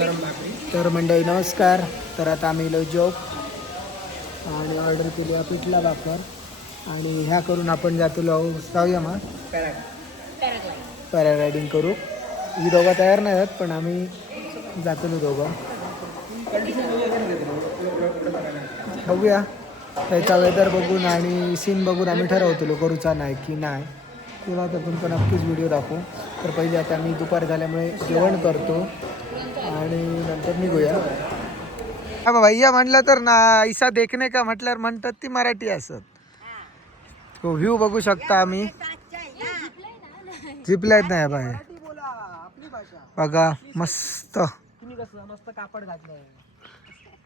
तर मंडळी नमस्कार. तर आता आम्ही इलो जॉब आणि ऑर्डर केली आहे पिठला भाकर आणि ह्या करून आपण जातो जाऊया मग पॅराग्लायडिंग करू. ही दोघं तयार नाही आहेत पण आम्ही जातो दोघं. बघूया त्याचा वेदर बघून आणि सीन बघून आम्ही ठरवतो करूचा नाही की नाही, तेव्हा तर तुमचा नक्कीच व्हिडिओ दाखवू. तर पहिले आता मी दुपार झाल्यामुळे जेवण करतो आणि नंतर निघूया. हा भैया म्हटलं तर ना ऐसा देखणे का म्हटल्यावर म्हणतात ती मराठी असत. तो व्ह्यू बघू शकता आम्ही. झिपलायत नाही बाहेर बघा. मस्त मस्त कापड घातलंय,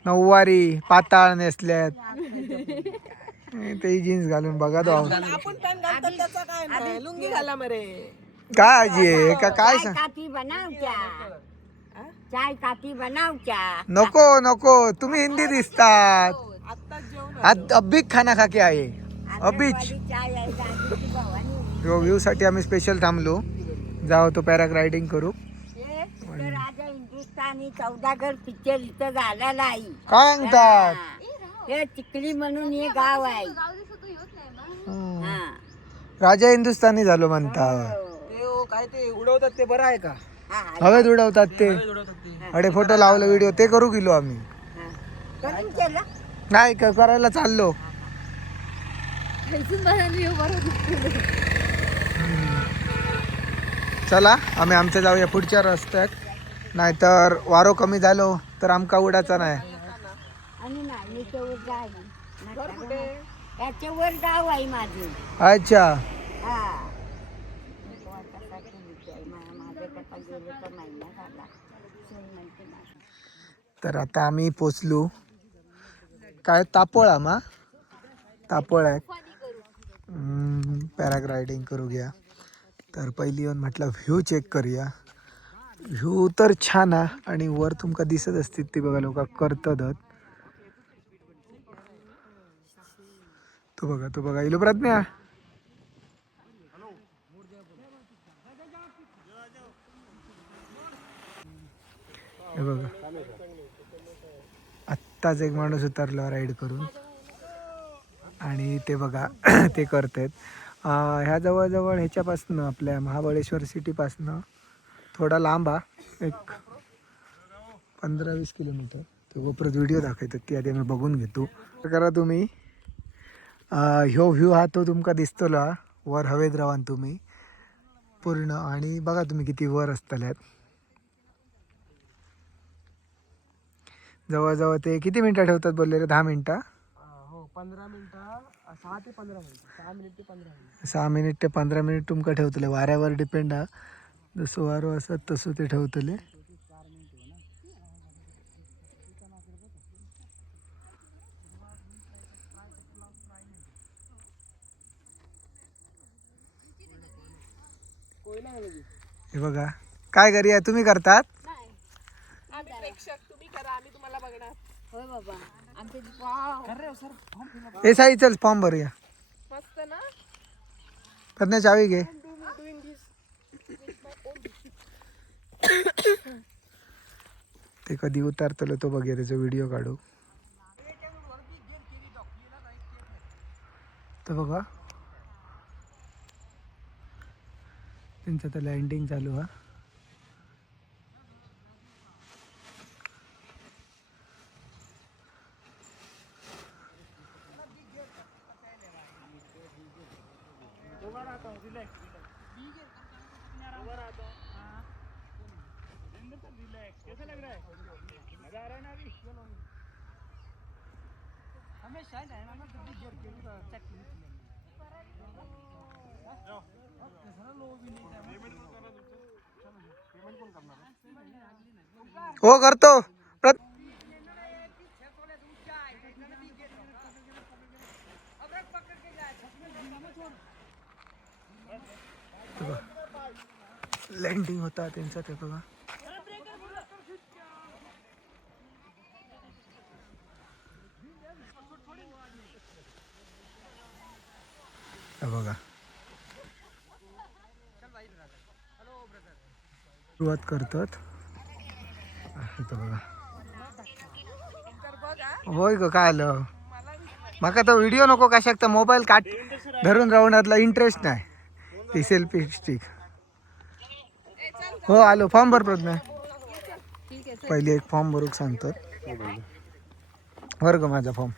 नऊवारी पाताळ नेसल्यात ते जीन्स घालून बघा तो. आपण पॅन्ट घालतो त्याचा काय नाही, लुंगी घाला मरे. काय आजी आहे का काय सांग. चाय काती बनावच्या. नको नको तुम्ही हिंदी दिसतात. आत्ताच जेवण अब्बिक खाना खा के आहे अब्बिच. चाय आहे दादीची भवानी. व्ह्यू साठी आम्ही स्पेशल थांबलो. जाऊ तो पॅराग्लायडिंग करू. तर राजा हिंदुस्थानी 14 घर पिक्चर इथं झालेला आहे. काय म्हणतात. हे चिखली म्हणून हे गाव आहे. राजा हिंदुस्थानी झालो म्हणतात. ते काय ते उडवतात ते बरं आहे का? हवेत उडवतात ते. अडे फोटो लावलं व्हिडिओ ते करू गेलो आम्ही. करून केलं नाही करायला चाललो. चला आम्ही आमच्या जाऊया पुढच्या रस्त्यात, नाहीतर वारो कमी झालो तर आमका उडाचा नाही. आणि नाही याच्यावर गाव याच्यावर गाव आहे माझे. अच्छा हा माझ्या कथा गेले तर महिना झाला. तर आता आम्ही पोचलो. काय तापोळा मा तापोळा आहे. पॅराग्लायडिंग करू घ्या. तर पहिली येऊन म्हटलं व्ह्यू चेक करूया. व्ह्यू तर छान आहे आणि वर तुमका दिसत असतील ते बघा लोक करतात. तो बघा इलो प्रज्ञा. हे बघा आत्ताच एक माणूस उतरला राईड करून आणि ते बघा ते करतात. ह्या जवळजवळ ह्याच्यापासनं आपल्या महाबळेश्वर सिटीपासनं थोडा लांब आहे, एक 15-20 किलोमीटर. तो गोप्रत व्हिडिओ दाखवतात ती आधी आम्ही बघून घेतो. करा तुम्ही. ह्यो व्ह्यू हा तो तुमका दिसतोला वर हवेत रावान तुम्ही पूर्ण. आणि बघा तुम्ही किती वर असतल्यात. जवळजवळ ते किती मिनिटं ठेवतात बोलले रे? 10 मिनिटं. हो 15 मिनिटं, 6 ते 15 मिनिटं, 6 मिनिट ते 15 मिनिट. 6 मिनिट ते 15 मिनिट तुमका ठेवतले. वाऱ्यावर डिपेंड आहे, जसं वारं असत तसं ते ठेवतले. हे बघा काय करूया तुम्ही करतात. आम्ही प्रेक्षक, तुम्ही करा, आम्ही तुम्हाला बघणार. होय बाबा आमचे हे साई चल फॉर्म भरूया. मस्त ना. करण्या चावी घे. ते कधी उतारतलो तो बघूया, त्याचा व्हिडिओ काढू. तर बघा त्यांचं तर लँडिंग चालू हा. हो करतो. लँडिंग होता त्यांचा ते बघा. बघा सुरुवात करतात. इथं बघा. होय ग काय आलं माका तो व्हिडिओ नको कशाक तर मोबाईल काट धरून राहण्यातला इंटरेस्ट नाही ती सेल्फी स्टिक. हो आलो फॉर्म भर प्रज्ञा. पहिली एक फॉर्म भरूक सांगतो भर ग माझा फॉर्म.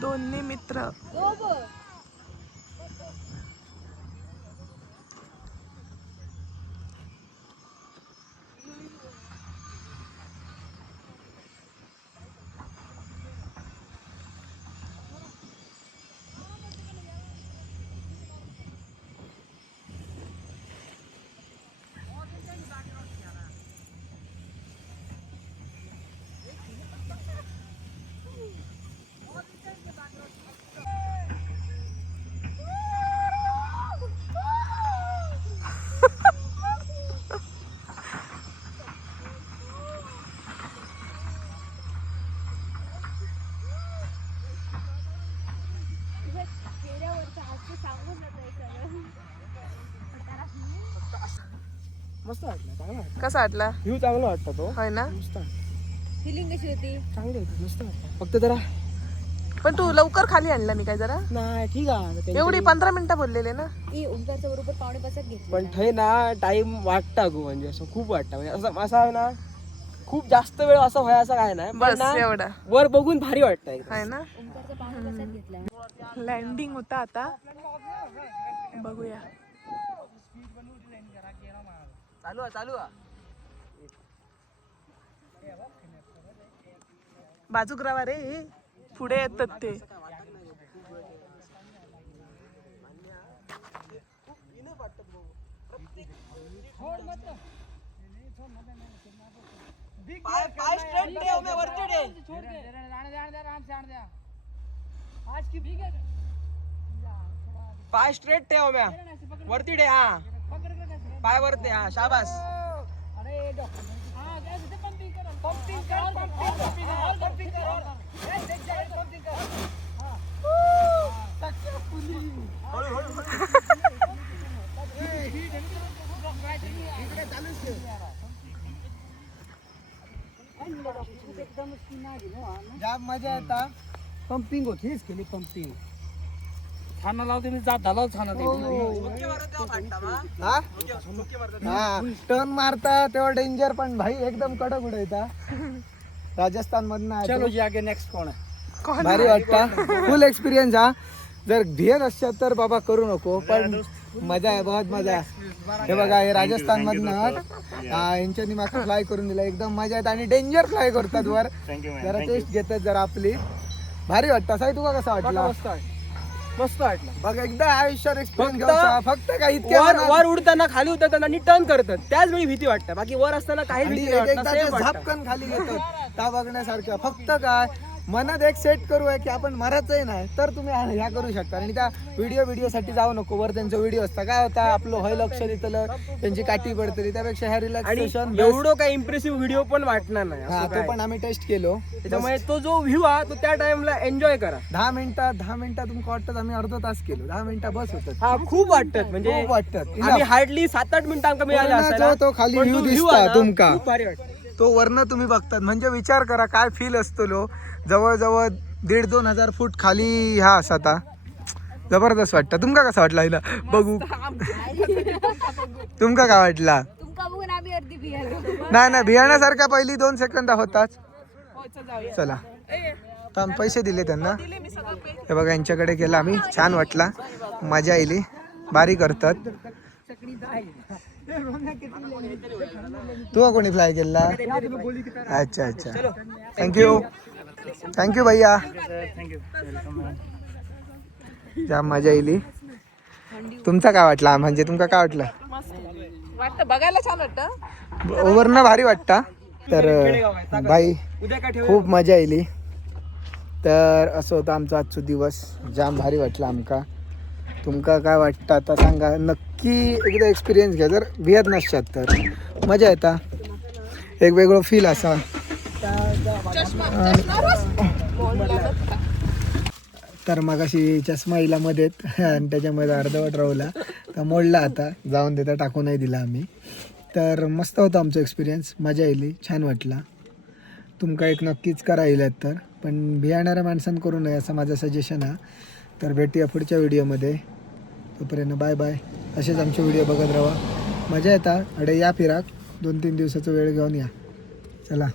दोन्ही मित्र मस्त वाटलं, चांगला वाटलं. कसा वाटला व्ह्यू चांगला वाटतं तो. होय ना. मस्त फिलिंग कशी होती? चांगली होती, मस्त वाटतं. फक्त जरा पण तू लवकर खाली आणला मी काय जरा नाही ठीक आहे एवढी 15 मिनिटं बोललेले ना. ओंकारच्या बरोबर पावणे पाचात घेतली पण थंय ना टाइम वाटता गो म्हणजे असं खूप वाटतं म्हणजे असं असं आहे ना खूप जास्त वेळ असं व्हाय असं काय नाही पण बस ना, एवढा वर बघून भारी वाटतं एकदम. आहे ना. ओंकारचा पावणे पाचात घेतला. लँडिंग होता आता बघूया. चालू आहे चालू आहे. बाजूक राहा रे पुढे येतात ते. पाय स्ट्रेट ठेव मैं वरती ठेव. पाय स्ट्रेट ठेव मैं वरती ठेव. हा पाय वरती. हा शाबास. जाम मजा येता. पंपिंग होती हीच केली पंपिंग. छान लावते मी जात झाला छान हा टर्न मारता तेव्हा डेंजर पण भाई एकदम कडक उडायचा. राजस्थान मधनं चलो जी आगे नेक्स्ट कोण आहे. भारी वाटता. फुल एक्सपिरियन्स हा. जर भियत असतात तर बाबा करू नको पण मजा आहे बहुत मजा आहे. हे बघा हे राजस्थान मधनं यांच्यानी माका फ्लाय करून दिला एकदम मजा येत आणि डेंजर फ्लाय करतात वर. जरा टेस्ट घेतात जरा आपली भारी वाटतं. साई तुका कसा वाटला. मस्त वाटलं बघ एकदा आयुष्यात एक्सपिरियन्स घ्यायचा फक्त काही वर उडताना खाली उतरताना आणि टर्न करतात त्याच वेळी भीती वाटतं बाकी वर असताना काही भीती नाही वाटत. Same वाटतं. झापकन खाली घेतात त्या बघण्यासारख्या. फक्त काय मनात एक सेट करू आहे की आपण मरायचंय नाही तर तुम्ही ह्या करू शकता. आणि त्या व्हिडिओ साठी जाऊ नको. वर त्यांचा व्हिडिओ असता काय होता आपलं होय लक्ष दिलं त्यांची काठी पडतली त्यापेक्षा ह्या आणि रिलॅक्सेशन एवढं काही इम्प्रेसिव्ह व्हिडिओ पण वाटणार नाही हा असं तो काय. पण आम्ही टेस्ट केलो. त्याच्यामुळे तो जो व्ह्यू हा तो त्या टाइमला एन्जॉय करा. 10 मिनिटात तुमका वाटतं आम्ही अर्धा तास केलो. 10 मिनिटं बस होतात. हा खूप वाटतात म्हणजे खूप वाटतात. आम्ही हार्डली 7-8 मिनिटांका मिळाला असायला. तो खाली पण व्ह्यू तो view दिसता आला, तुमका खूप भारी वाटतं. तो वर्ण तुम्ही बघतात म्हणजे विचार करा काय फील असतो लो. जवळजवळ 1,500-2,000 हजार फूट खाली हा असा आता जबरदस्त वाटतं. तुमका कसा वाटला हिला बघू. तुमका काय वाटला? तुमका बघून आम्ही अर्धी बिहार नाही नाही भियाण्यासारखा पहिली 2 सेकंद होताच. हो, चल जाऊया. चला ए, तर पैसे दिले त्यांना. दिले मी सगळं पे. हे बघा यांच्याकडे गेला आम्ही, छान वाटला, मजा आली, भारी करतात. तू कोणी फ्लाय केला? अच्छा अच्छा, थँक्यू भैया, जाम मजा येईल. तुमचा काय वाटला? म्हणजे तुमका काय वाटलं? मस्त वाटतं, बघायला छान वाटतं. ओव्हरनं भारी वाटता. तर बाई उद्या काय ठेव खूप मजा येईल. तर असं होतं आमचा आजचा दिवस, जाम भारी वाटला आमका. तुमका काय वाटतं आता सांगा, नक्की एकदा एक्सपिरियन्स घ्या जर भियत नसतात तर. मजा येता, एक वेगळं फील असा. तर मग अशी चष्मा इला मध्येत आणि त्याच्यामध्ये अर्धवट राहला, तर मोडला, आता जाऊन देता, टाकू नाही दिला आम्ही. तर मस्त होतं आमचं एक्सपिरियन्स, मजा येईल, छान वाटला. तुमका एक नक्कीच करा येईल तर, पण भियाणाऱ्या माणसांना करू नये असं माझं सजेशन आहे. तर भेटूया पुढच्या व्हिडिओमध्ये, तोपर्यंत बाय बाय. असेच आमचे व्हिडिओ बघत राहा, मजा येता. अडे या फिराक 2-3 दिवसाचा वेळ घेऊन या. चला.